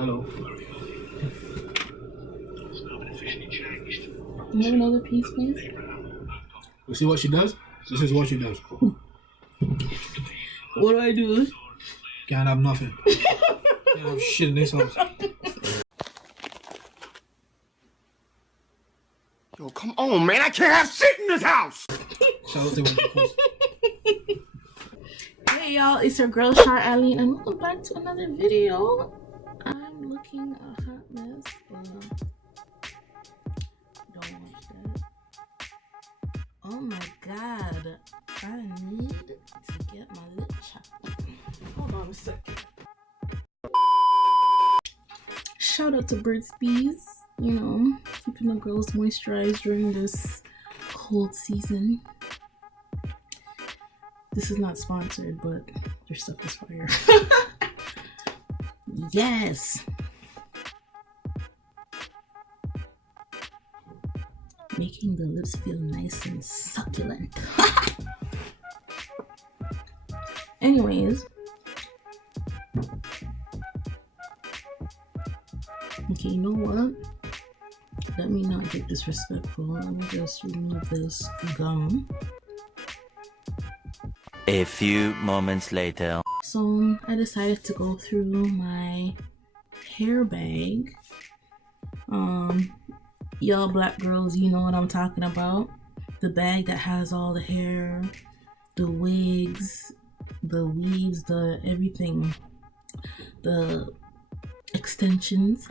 Hello. You have another piece, please? You see what she does? This is what she does. What do I do? Can't have nothing. Can't have shit in this house. Yo, come on, man. I can't have shit in this house. Shout out to my Hey y'all, it's your girl Char Alleyne and welcome back to another video. I'm looking a hot mess, but don't watch that. Oh my god, I need to get my lip chopped. Hold on a second. Shout out to Burt's Bees, you know, keeping the girls moisturized during this cold season. This is not sponsored, but their stuff is fire. Yes. Making the lips feel nice and succulent. Anyways. Okay, you know what? Let me not get disrespectful. Let me just remove this gum. A few moments later. So I decided to go through my hair bag. Y'all black girls, you know what I'm talking about. The bag that has all the hair, the wigs, the weaves, the everything, the extensions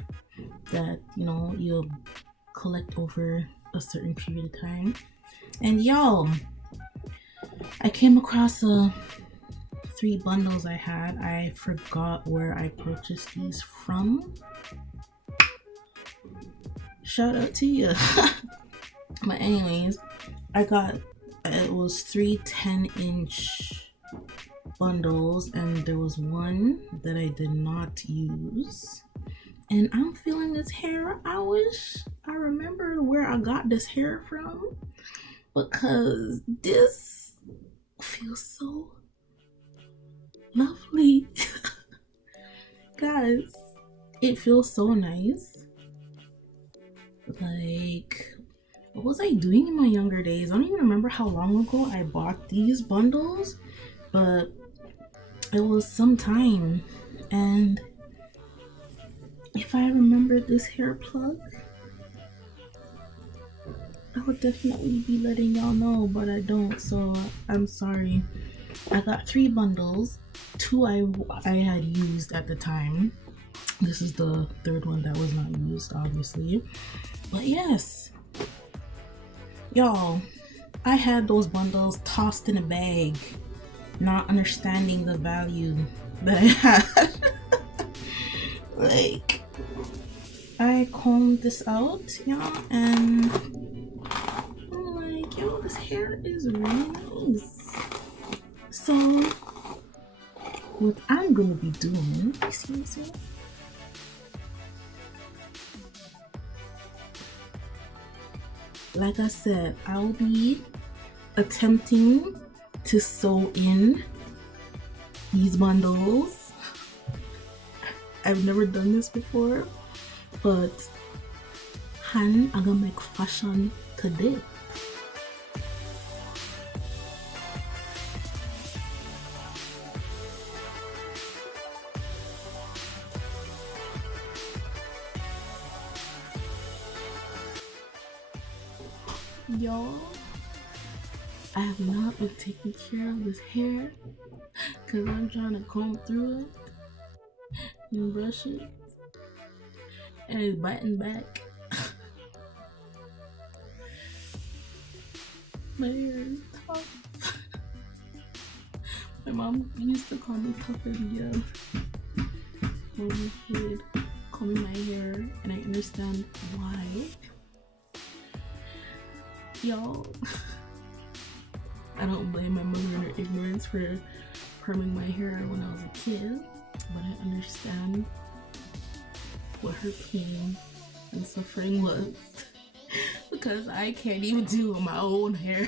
that, you know, you'll collect over a certain period of time. And y'all, I came across 3 bundles I had. I forgot where I purchased these from. Shout out to you. But anyways, it was 3 10-inch bundles and there was one that I did not use. And I'm feeling this hair. I wish I remembered where I got this hair from, because this feels so lovely. Guys, it feels so nice. Like, what was I doing in my younger days? I don't even remember how long ago I bought these bundles, but it was some time. And if I remembered this hair plug, I would definitely be letting y'all know, but I don't, so I'm sorry. I got 3 bundles. 2 I had used at the time. This is the 3rd one that was not used, obviously. But yes, y'all, I had those bundles tossed in a bag, not understanding the value that I had. Like, I combed this out, y'all, and I'm like, yo, this hair is really nice. So what I'm gonna be doing, excuse me, like I said, I'll be attempting to sew in these bundles. I've never done this before, but I'm gonna make fashion today. Y'all, I have not been taking care of this hair because I'm trying to comb through it and brush it, and it's biting back. My hair is tough. My mom used to call me tough and yeah. Hold my head, combing my hair, and I understand why. Y'all, I don't blame my mother and her ignorance for perming my hair when I was a kid, but I understand what her pain and suffering was because I can't even do my own hair.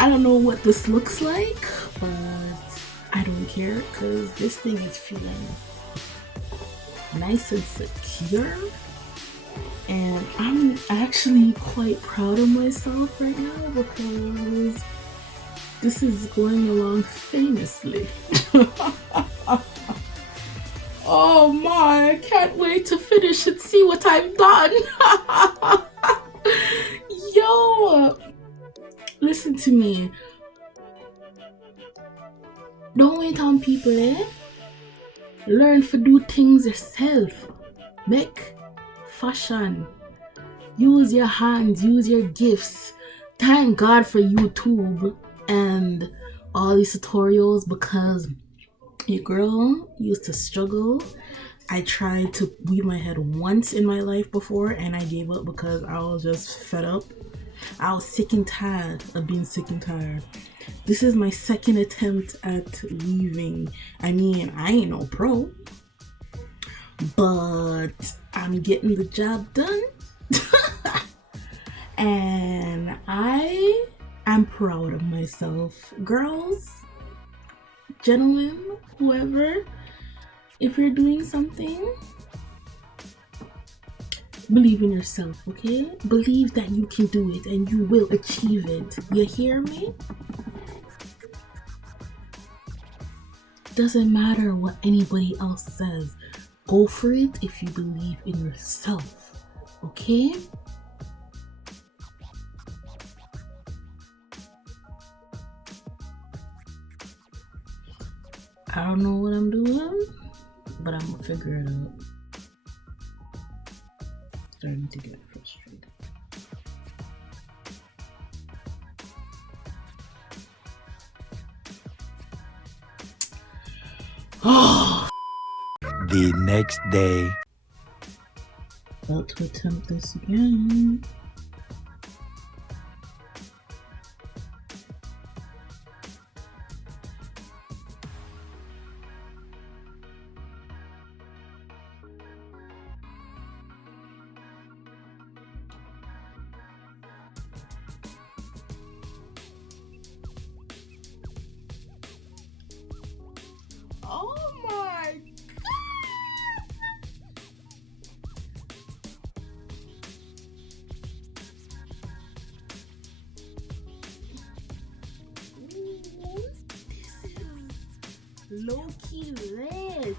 I don't know what this looks like, but I don't care because this thing is feeling nice and secure. And I'm actually quite proud of myself right now because this is going along famously. Oh my, I can't wait to finish and see what I've done. Yo, listen to me. Don't wait on people, eh? Learn to do things yourself. Make fashion. Use your hands, use your gifts. Thank God for YouTube and all these tutorials because your girl used to struggle. I tried to weave my head once in my life before and I gave up because I was just fed up. I was sick and tired of being sick and tired. This is my second attempt at weaving. I mean, I ain't no pro, but I'm getting the job done. And I am proud of myself. Girls, gentlemen, whoever, if you're doing something, believe in yourself, okay? Believe that you can do it and you will achieve it. You hear me? Doesn't matter what anybody else says. Go for it if you believe in yourself, okay? I don't know what I'm doing, but I'm gonna figure it out. Starting to get frustrated. Oh, The next day. about to attempt this again. Oh my god! Ooh, this is low-key lit.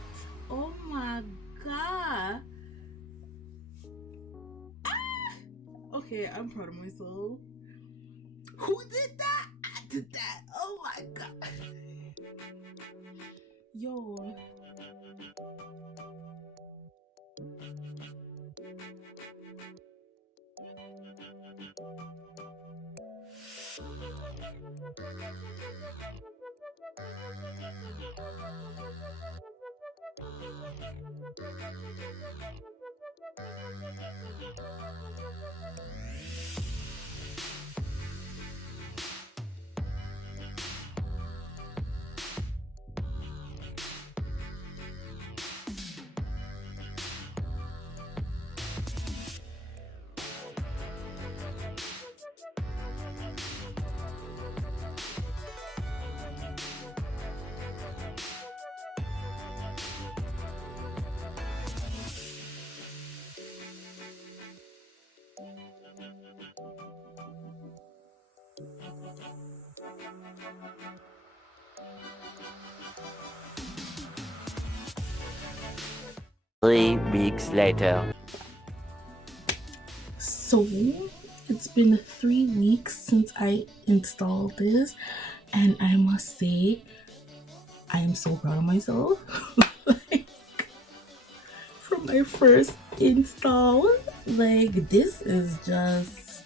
Oh my god. Ah! Okay, I'm proud of myself. Who did that? I did that. Oh my god. Yo. Three weeks later. So it's been 3 weeks since I installed this, and I must say I am so proud of myself. Like, from my first install, like, this is just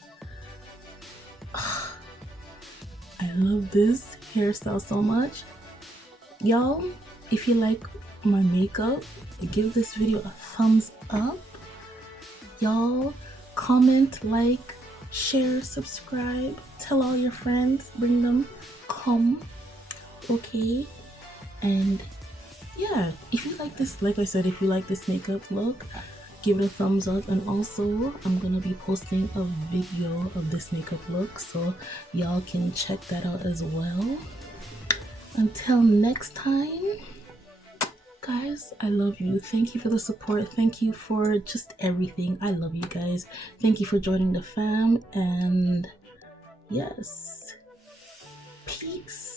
I love this hairstyle so much. Y'all, if you like my makeup, give this video a thumbs up. Y'all, comment, like, share, subscribe, tell all your friends, bring them, come, okay? And yeah, if you like this, like I said, if you like this makeup look, give it a thumbs up, and also I'm gonna be posting a video of this makeup look, so y'all can check that out as well. Until next time, guys, I love you. Thank you for the support. Thank you for just everything. I love you guys. Thank you for joining the fam, and yes, peace.